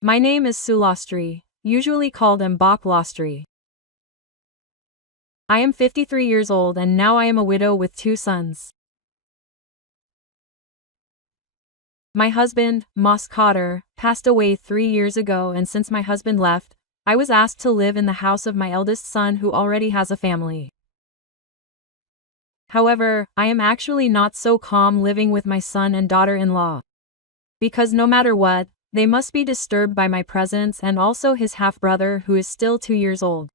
My name is Lastri, usually called Mbok Lastri. I am 53 years old and now I am a widow with 2 sons. My husband, Mbok, passed away 3 years ago, and since my husband left, I was asked to live in the house of my eldest son who already has a family. However, I am actually not so calm living with my son and daughter-in-law. Because no matter what, they must be disturbed by my presence, and also his half-brother who is still 2 years old.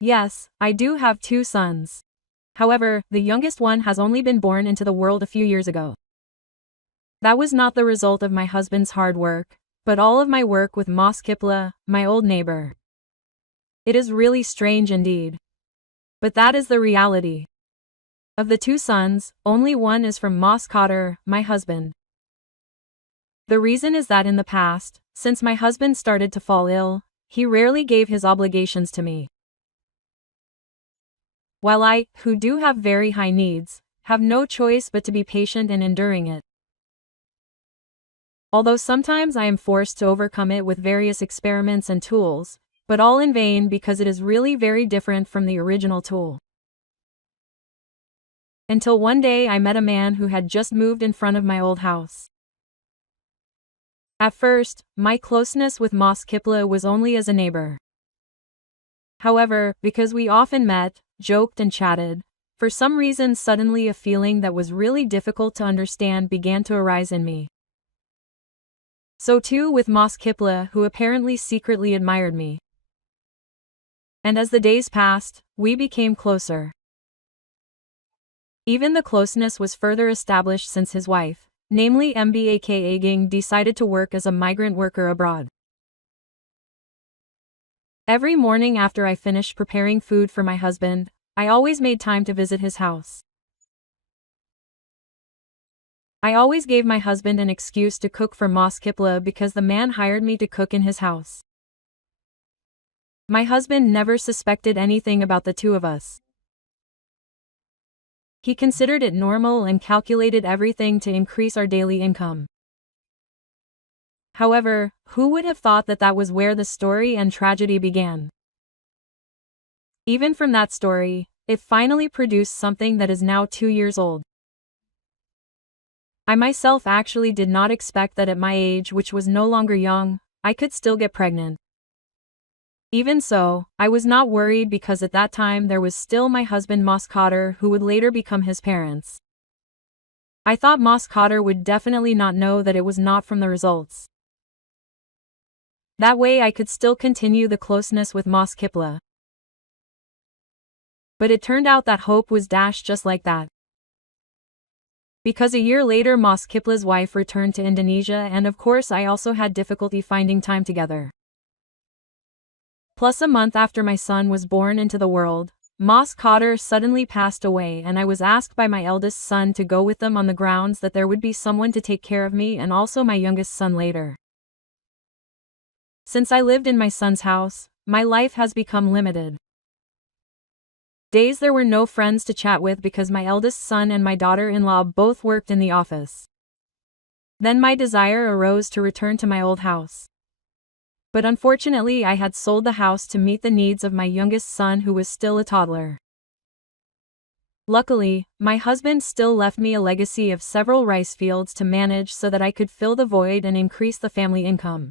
Yes, I do have 2 sons. However, the youngest one has only been born into the world a few years ago. That was not the result of my husband's hard work, but all of my work with Mbok, my old neighbor. It is really strange indeed. But that is the reality. Of the 2 sons, only one is from Mbok, my husband. The reason is that in the past, since my husband started to fall ill, he rarely gave his obligations to me. While I, who do have very high needs, have no choice but to be patient and enduring it. Although sometimes I am forced to overcome it with various experiments and tools, but all in vain because it is really very different from the original tool. Until one day I met a man who had just moved in front of my old house. At first, my closeness with Mbok was only as a neighbor. However, because we often met, joked and chatted, for some reason suddenly a feeling that was really difficult to understand began to arise in me. So too with Mbok, who apparently secretly admired me. And as the days passed, we became closer. Even the closeness was further established since his wife, namely Mbok, decided to work as a migrant worker abroad. Every morning after I finished preparing food for my husband, I always made time to visit his house. I always gave my husband an excuse to cook for Mbok because the man hired me to cook in his house. My husband never suspected anything about the 2 of us. He considered it normal and calculated everything to increase our daily income. However, who would have thought that that was where the story and tragedy began? Even from that story, it finally produced something that is now 2 years old. I myself actually did not expect that at my age, which was no longer young, I could still get pregnant. Even so, I was not worried because at that time there was still my husband Mbok, who would later become his parents. I thought Mbok would definitely not know that it was not from the results. That way I could still continue the closeness with Mbok. But it turned out that hope was dashed just like that. Because a year later Mbok's wife returned to Indonesia, and of course I also had difficulty finding time together. Plus a month after my son was born into the world, Mbok suddenly passed away, and I was asked by my eldest son to go with them on the grounds that there would be someone to take care of me and also my youngest son later. Since I lived in my son's house, my life has become limited. Days there were no friends to chat with because my eldest son and my daughter-in-law both worked in the office. Then my desire arose to return to my old house. But unfortunately I had sold the house to meet the needs of my youngest son who was still a toddler. Luckily, my husband still left me a legacy of several rice fields to manage so that I could fill the void and increase the family income.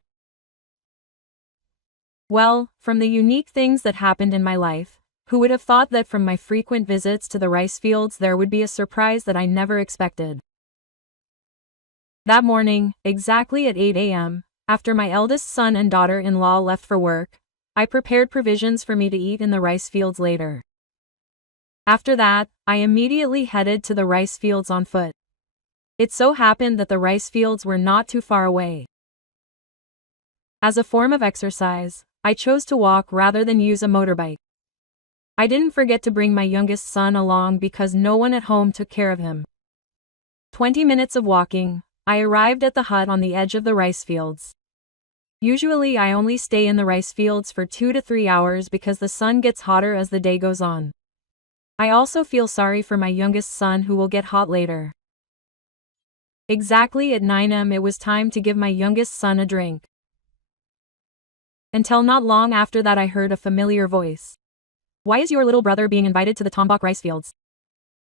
Well, from the unique things that happened in my life, who would have thought that from my frequent visits to the rice fields there would be a surprise that I never expected. That morning, exactly at 8 a.m., after my eldest son and daughter-in-law left for work, I prepared provisions for me to eat in the rice fields later. After that, I immediately headed to the rice fields on foot. It so happened that the rice fields were not too far away. As a form of exercise, I chose to walk rather than use a motorbike. I didn't forget to bring my youngest son along because no one at home took care of him. 20 minutes of walking, I arrived at the hut on the edge of the rice fields. Usually I only stay in the rice fields for 2 to 3 hours because the sun gets hotter as the day goes on. I also feel sorry for my youngest son who will get hot later. Exactly at 9 am it was time to give my youngest son a drink. Until not long after that I heard a familiar voice. Why is your little brother being invited to the Tombok rice fields?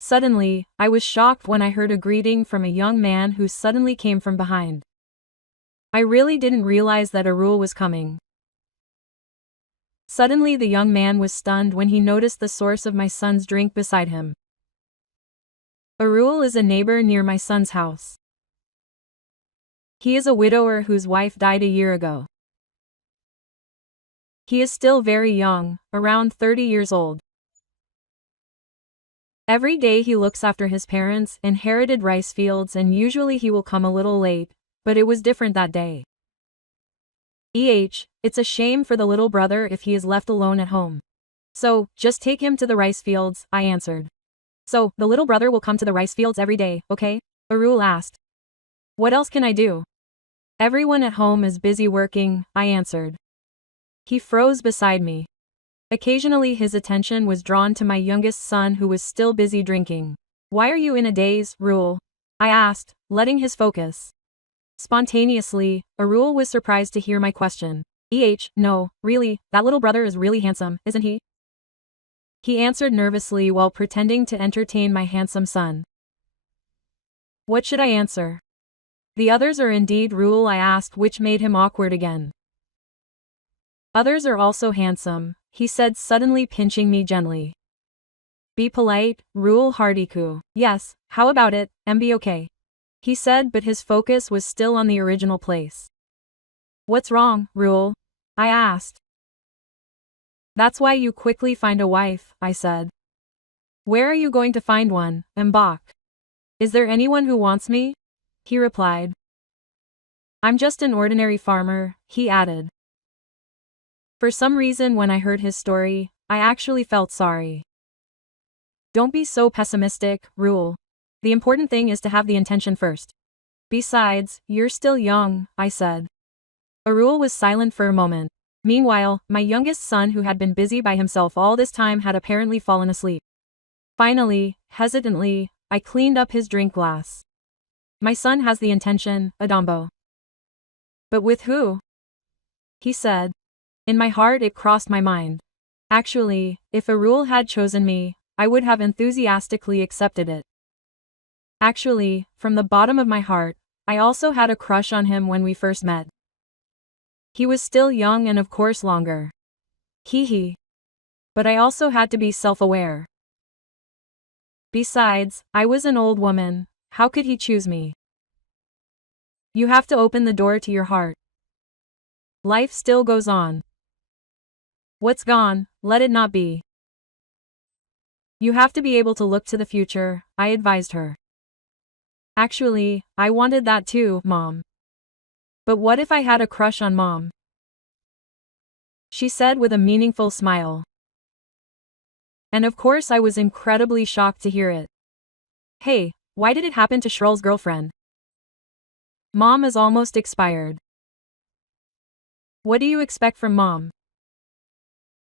Suddenly, I was shocked when I heard a greeting from a young man who suddenly came from behind. I really didn't realize that Arul was coming. Suddenly the young man was stunned when he noticed the source of my son's drink beside him. Arul is a neighbor near my son's house. He is a widower whose wife died a year ago. He is still very young, around 30 years old. Every day he looks after his parents' inherited rice fields and usually he will come a little late, but it was different that day. It's a shame for the little brother if he is left alone at home. So, just take him to the rice fields, I answered. So, the little brother will come to the rice fields every day, okay? Arul asked. What else can I do? Everyone at home is busy working, I answered. He froze beside me. Occasionally his attention was drawn to my youngest son who was still busy drinking. Why are you in a daze, Arul? I asked, letting his focus. Spontaneously, Arul was surprised to hear my question. No, really, that little brother is really handsome, isn't he? He answered nervously while pretending to entertain my handsome son. What should I answer? The others are indeed Arul, I asked, which made him awkward again. Others are also handsome, he said, suddenly pinching me gently. Be polite, Arul Hardiku. Yes, how about it, MB okay? He said, but his focus was still on the original place. What's wrong, Arul? I asked. That's why you quickly find a wife, I said. Where are you going to find one, Mbok? Is there anyone who wants me? He replied. I'm just an ordinary farmer, he added. For some reason when I heard his story, I actually felt sorry. Don't be so pessimistic, Arul. The important thing is to have the intention first. Besides, you're still young, I said. Arul was silent for a moment. Meanwhile, my youngest son who had been busy by himself all this time had apparently fallen asleep. Finally, hesitantly, I cleaned up his drink glass. My son has the intention, Adambo. But with who? He said. In my heart it crossed my mind. Actually, if Arul had chosen me, I would have enthusiastically accepted it. Actually, from the bottom of my heart, I also had a crush on him when we first met. He was still young and of course longer. Hee. But I also had to be self-aware. Besides, I was an old woman, how could he choose me? You have to open the door to your heart. Life still goes on. What's gone, let it not be. You have to be able to look to the future, I advised her. Actually, I wanted that too, Mom. But what if I had a crush on Mom? She said with a meaningful smile. And of course I was incredibly shocked to hear it. Hey, why did it happen to Shrul's girlfriend? Mom is almost expired. What do you expect from Mom?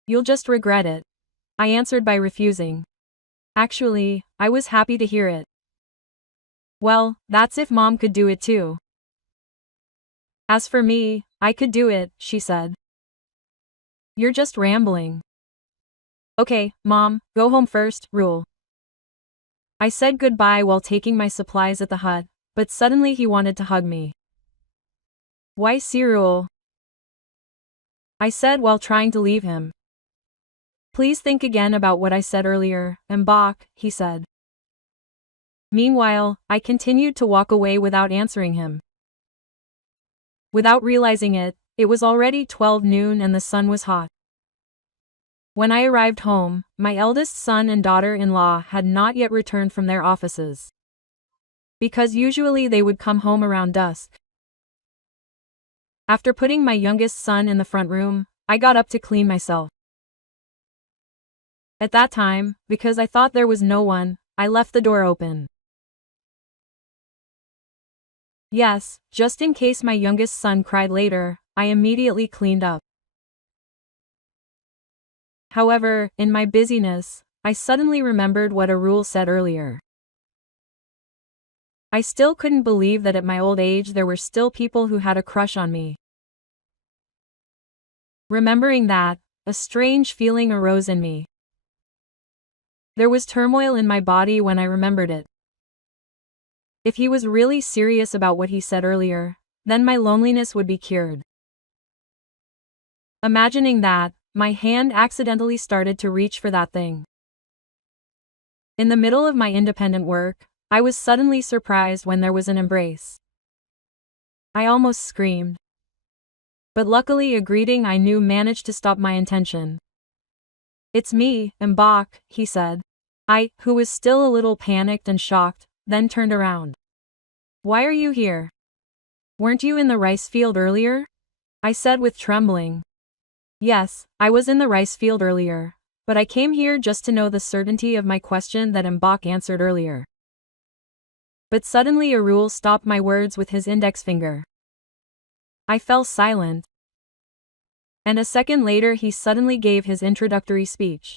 You'll just regret it. I answered by refusing. Actually, I was happy to hear it. Well, that's if Mom could do it too. As for me, I could do it, she said. You're just rambling. Okay, Mom, go home first, Arul. I said goodbye while taking my supplies at the hut, but suddenly he wanted to hug me. Why, Arul? I said while trying to leave him. Please think again about what I said earlier, Mbok, he said. Meanwhile, I continued to walk away without answering him. Without realizing it, it was already 12 noon and the sun was hot. When I arrived home, my eldest son and daughter-in-law had not yet returned from their offices. Because usually they would come home around dusk. After putting my youngest son in the front room, I got up to clean myself. At that time, because I thought there was no one, I left the door open. Yes, just in case my youngest son cried later, I immediately cleaned up. However, in my busyness, I suddenly remembered what Arul said earlier. I still couldn't believe that at my old age there were still people who had a crush on me. Remembering that, a strange feeling arose in me. There was turmoil in my body when I remembered it. If he was really serious about what he said earlier, then my loneliness would be cured. Imagining that, my hand accidentally started to reach for that thing. In the middle of my independent work, I was suddenly surprised when there was an embrace. I almost screamed. But luckily a greeting I knew managed to stop my intention. "It's me, Mbok," he said. I, who was still a little panicked and shocked, then turned around. "Why are you here? Weren't you in the rice field earlier?" I said with trembling. "Yes, I was in the rice field earlier, but I came here just to know the certainty of my question that Mbok answered earlier." But suddenly Arul stopped my words with his index finger. I fell silent. And a second later he suddenly gave his introductory speech.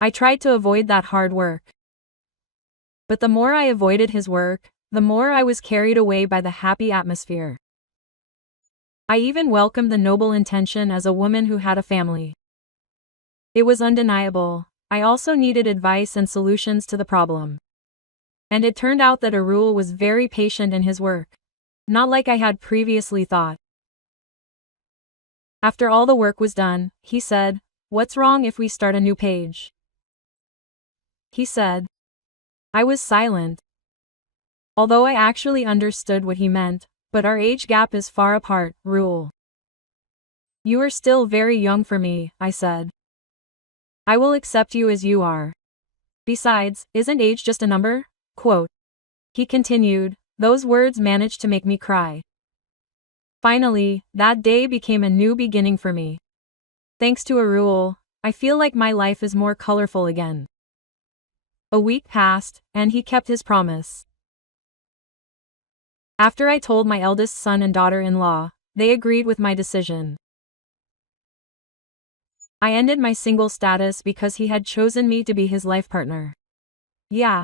I tried to avoid that hard work. But the more I avoided his work, the more I was carried away by the happy atmosphere. I even welcomed the noble intention as a woman who had a family. It was undeniable. I also needed advice and solutions to the problem. And it turned out that Arul was very patient in his work. Not like I had previously thought. After all the work was done, he said, "What's wrong if we start a new page?" He said. I was silent. Although I actually understood what he meant, but our age gap is far apart, Rule. "You are still very young for me," I said. "I will accept you as you are. Besides, isn't age just a number?" Quote. He continued, those words managed to make me cry. Finally, that day became a new beginning for me. Thanks to Arul, I feel like my life is more colorful again. A week passed, and he kept his promise. After I told my eldest son and daughter-in-law, they agreed with my decision. I ended my single status because he had chosen me to be his life partner. Yeah.